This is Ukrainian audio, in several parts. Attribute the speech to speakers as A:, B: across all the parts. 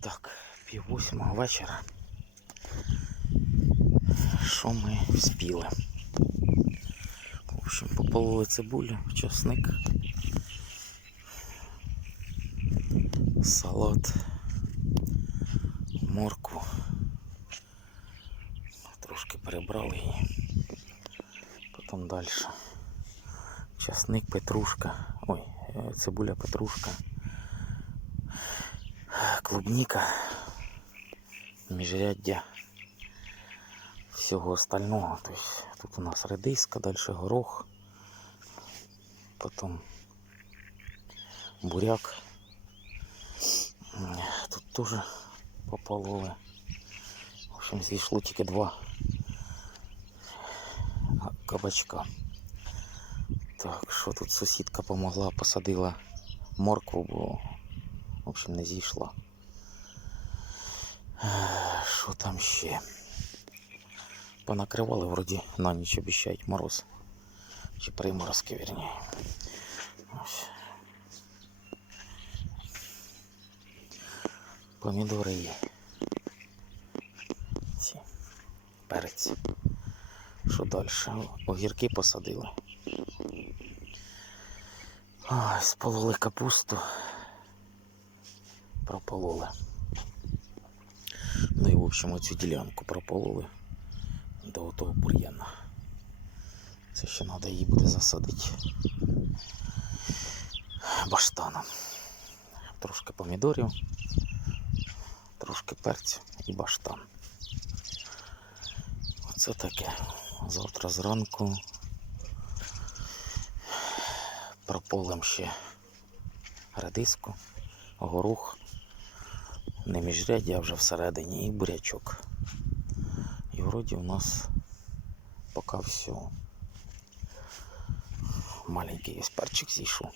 A: Так, пів восьмого вечора. Що ми вспіли? В общем, попололи цибулю, часник, салат, моркву. Трошки перебрали її. Потім далі. Часник, петрушка. Ой, е, цибуля, петрушка. Клубніка. Міжряддя всього остального. Тобто тут у нас редиска, далі горох, потім буряк. Тут теж попололи. В общем, зійшло тільки два кабачка. Так, що тут сусідка помогла, посадила моркву, бо в общем не зійшла. Що там ще? Понакривали вроді на ніч обіцяють мороз. Чи приморозки, вірні. Помідори є. Ці. Перець. Що далі? Огірки посадили. Ой, спололи капусту. Пропололи. Общем оцю ділянку пропололи до того бур'яна. Це ще треба її буде засадити баштаном. Трошки помідорів, трошки перцю і баштан. Оце таке. Завтра зранку прополим ще редиску, горох, не міжряддя, а вже всередині і бурячок. І вроді у нас поки все. Маленький є перчик зійшов.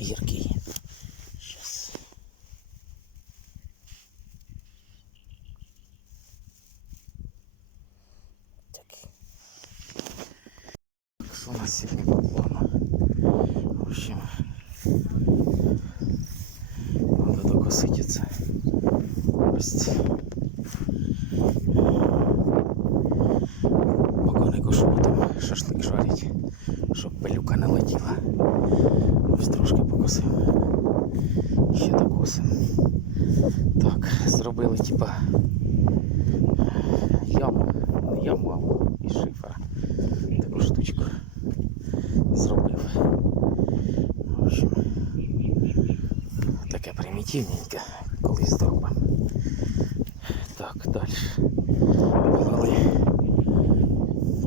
A: Гіркий. Щас. Так. Що у нас сьогодні по плану? В общем, надо Це. Ось. Поки не кошу, там шашлик жарить, щоб пилюка не летіла. Ось трошки покосив. Ще докусим. Так, зробили типа таке примітивненьке, колись зробимо. Так, далі. Полили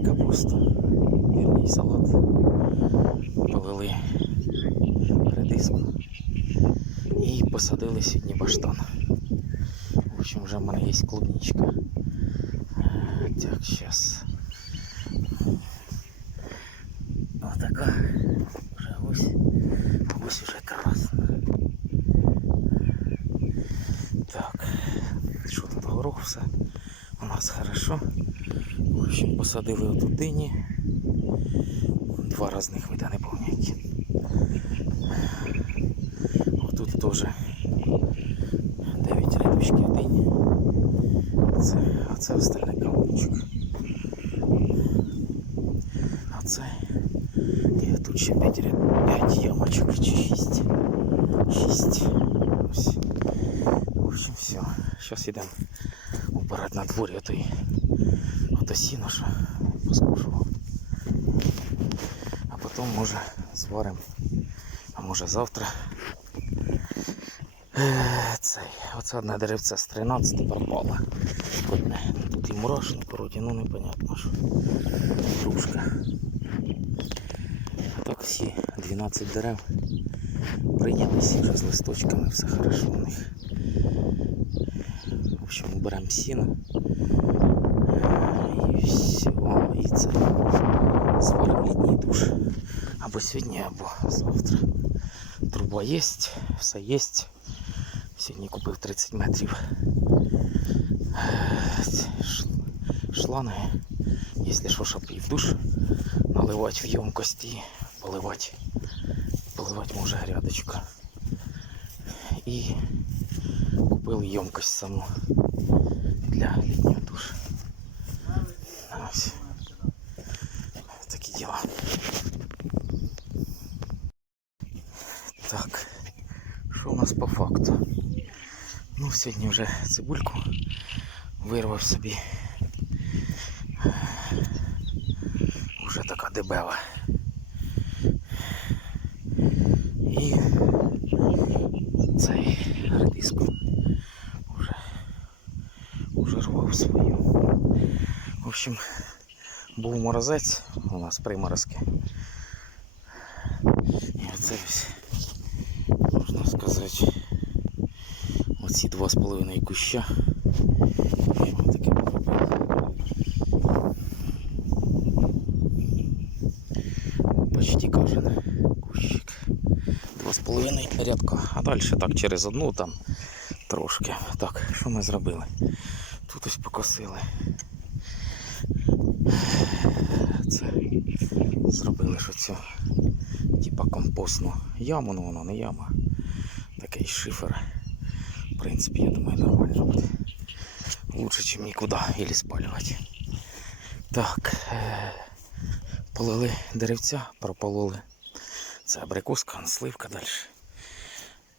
A: капусту, вірний салат. Полили редиску. І посадили сьогодні баштан. В общем, вже в мене є клубничка. Е, Так, зараз. Нас хорошо. В общем, посадили отут дині. Два різних вида не пам'ятаю. Отут теж 9 рядочків дині. Це, а це остальний кавунчик. А це і тут ще 5, ряд, 5 ямочок чи 6. 6. Ось. В общем, все. Зараз йдемо убирати на дворі отой, ото сіно, що поскушував. А потім може зваримо, а може завтра. Е, Цей, оце одне деревце з 13 пропало. Тут і мурашник вроді, ну непонятно що. Дружка. А так всі 12 дерев прийнялися вже з листочками, все хорошо у них. В общем, уберемо сіно. І все. І це зваримо літній душ. Або сьогодні, або завтра. Труба є, все є. Сьогодні купив 30 метрів. Шланги, якщо що, щоб і в душ наливати в ємкості, поливати назвати може грядочка. І купили ємкость саму для літнього душу. Ось. Такі діла. Так, що у нас по факту? Ну, сьогодні вже цибульку вирвав собі. Уже така дебела. І цей редиску Вже свою. В общем, був морозець у нас приморозки. І оце ось, можна сказати, оці два з половиною куща. Почти кожен кущик. Два з половиною рядка. А далі так через одну там трошки. Так, що ми зробили? Тут покосили. Це зробили що цю типа компостну яму, ну воно не яма. Такий шифер. В принципі, я думаю, нормально буде. Лучше, ніж нікуди і спалювати. Так. е, Полили деревця, пропололи. Це абрикоска, сливка далі.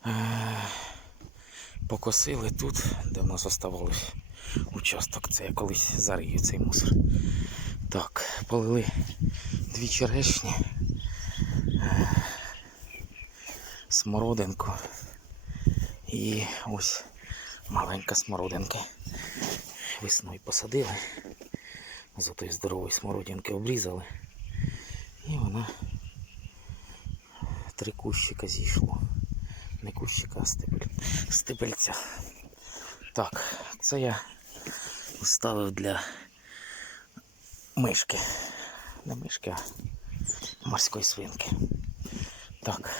A: Е, Покосили тут, де в нас оставалось участок. Це я колись зарию цей мусор. Так, полили дві черешні, смородинку і ось маленька смородинка. Весною посадили, з отої здорової смородинки обрізали. І вона три кущика зійшло. Не кущика, а стебель. стебельця. Так, це я оставив для мишки. Не мишки, а морської свинки. Так.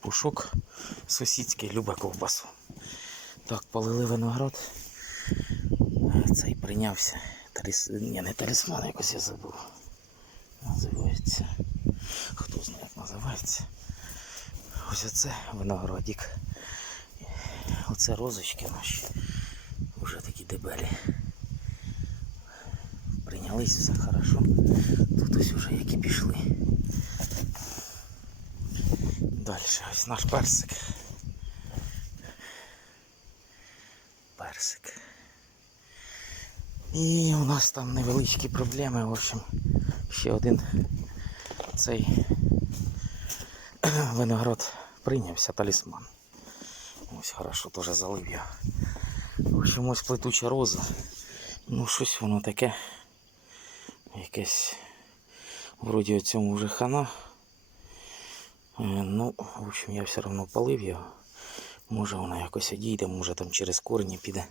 A: Пушок сусідський любе ковбасу. Так, полили виноград. Цей прийнявся. Таліс... Ні, не талісман, якось я забув. Називається. Хто знає, як називається. Ось оце виноградик. Оце розочки наші. Вже такі дебелі. Прийнялись, все хорошо. Тут ось вже які пішли. Далі ось наш персик. Персик. І у нас там невеличкі проблеми. В общем, ще один цей виноград прийнявся талісман. Ось хорошо теж залив я. Ось плетуча роза. Ну, щось воно таке. Якесь вроді цьому вже хана. Е, Ну, в общем, я все одно полив його. Може вона якось одійде, може там через корені піде,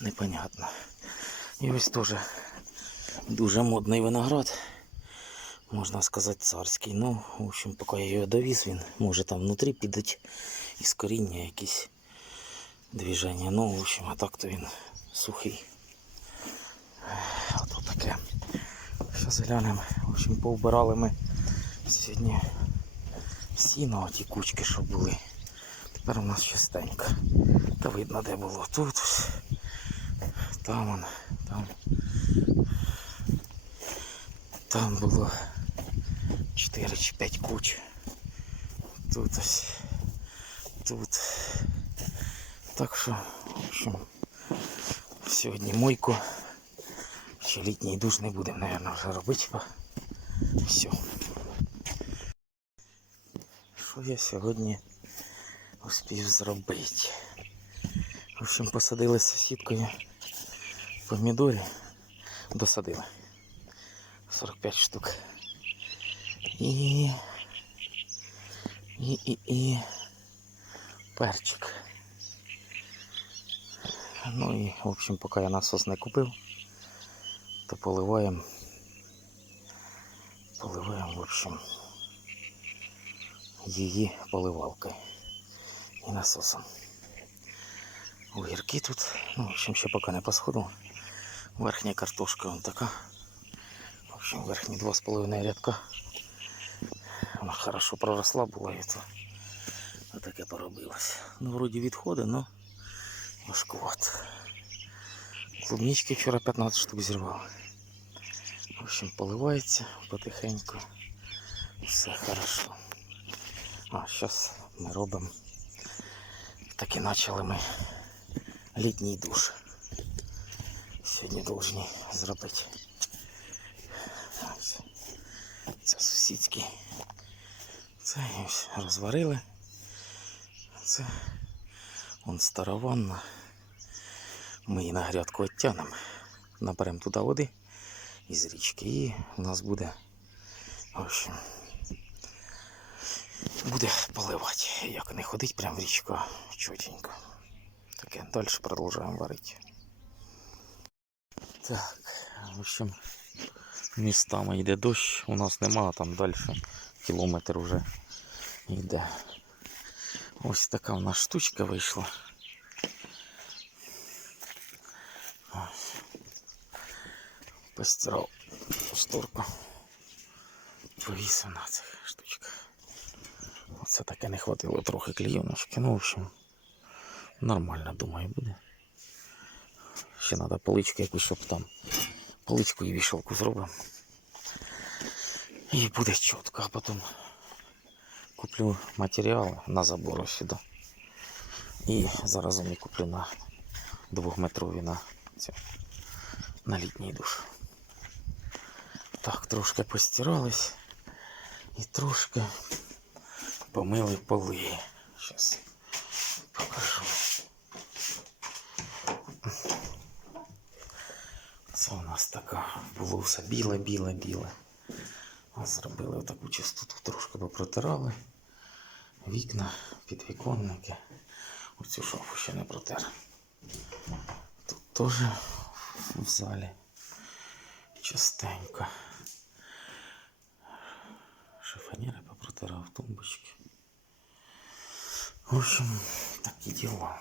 A: непонятно. І ось теж дуже модний виноград. Можна сказати царський. Ну, в общем, поки я його довіз, він може там внутрі підуть із коріння якісь движення. Ну, в общем, а так то він сухий. Ото таке. Зараз глянемо. В общем, повбирали ми сьогодні сіно, ті кучки, що були. Тепер у нас частенько. Та видно, де було тут. Там он, там. Там було 4 чи 5 куч. Тут ось. Тут. Так що, в общем, сьогодні мойку. Ще літній душ не будемо, мабуть, вже робити. бо Все. Що я сьогодні успів зробити? В общем, посадили з сусідкою помідори. Досадили. 45 штук. І. І, і, і перчик. Ну і, в общем, поки я насос не купив, то поливаємо. Поливаємо, в общем, її поливалкою і насосом. Огірки тут, ну, в общем, ще поки не посходив. Верхня картошка вон така. В общем, верхні два з половиною рядка. Вона хорошо проросла була і то таке поробилось. Ну, вроді відходи, но важкувато. Клубнички вчора 15 штук зірвав. В общем, поливається потихеньку. Все хорошо. А, зараз ми робимо. Так і почали ми літній душ. Сьогодні повинні зробити. Ось. Це сусідський. Це ось розварили. Це вон стара ванна. Ми її на грядку оттянемо. Наберемо туди води із річки і у нас буде, в общем, буде поливати. Як не ходить прямо в річку, а чотенько. Таке, далі продовжуємо варити. Так, в общем, містами йде дощ, у нас нема, там далі кілометр вже йде. Ось така у нас штучка вийшла. Ось. Постирав шторку. Повісив на цих штучках. Оце таке не хватило трохи клейоночки. Ну, в общем, нормально, думаю, буде. Ще треба поличку якусь, щоб там поличку і вішалку зробимо. І буде чітко, а потім куплю матеріали на забор ось сюди. І заразом і куплю на двохметрові на, цю, на літній душ. Так, трошки постирались і трошки помили поли. Зараз покажу. Це у нас така біле, біле. Зробили таку чистоту, трошки попротирали. Вікна, підвіконники. Оцю шафу ще не протер. Тут теж в залі частенько. Шифонери попротирав тумбочки. В общем, такі діла.